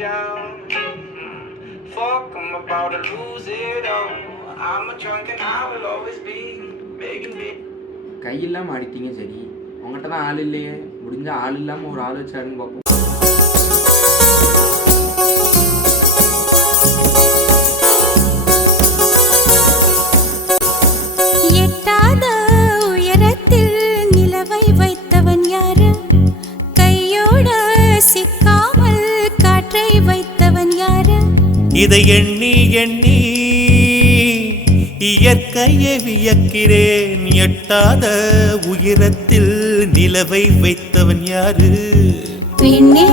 down. Fuck, I'm about to lose it all. I'm a drunk and I will always be begging me. கையில்லாமல் ஆடிட்டீங்க. சரி, உங்கள்கிட்ட தான் ஆள் இல்லையே, முடிஞ்சால் ஆள் இல்லாமல் ஒரு ஆள் வச்சு ஆடுன்னு பார்ப்போம். எட்டாத உயரத்தில் நிலவை வைத்தவன் யாரு? கையோட சிக்காமல் காற்றை வைத்தவன் யாரு? இதை எண்ணி எண்ணி இயற்கையை வியக்கிறேன். எட்டாத உயரத்தில் நிலவை வைத்தவன் யாரு? பெண்ணே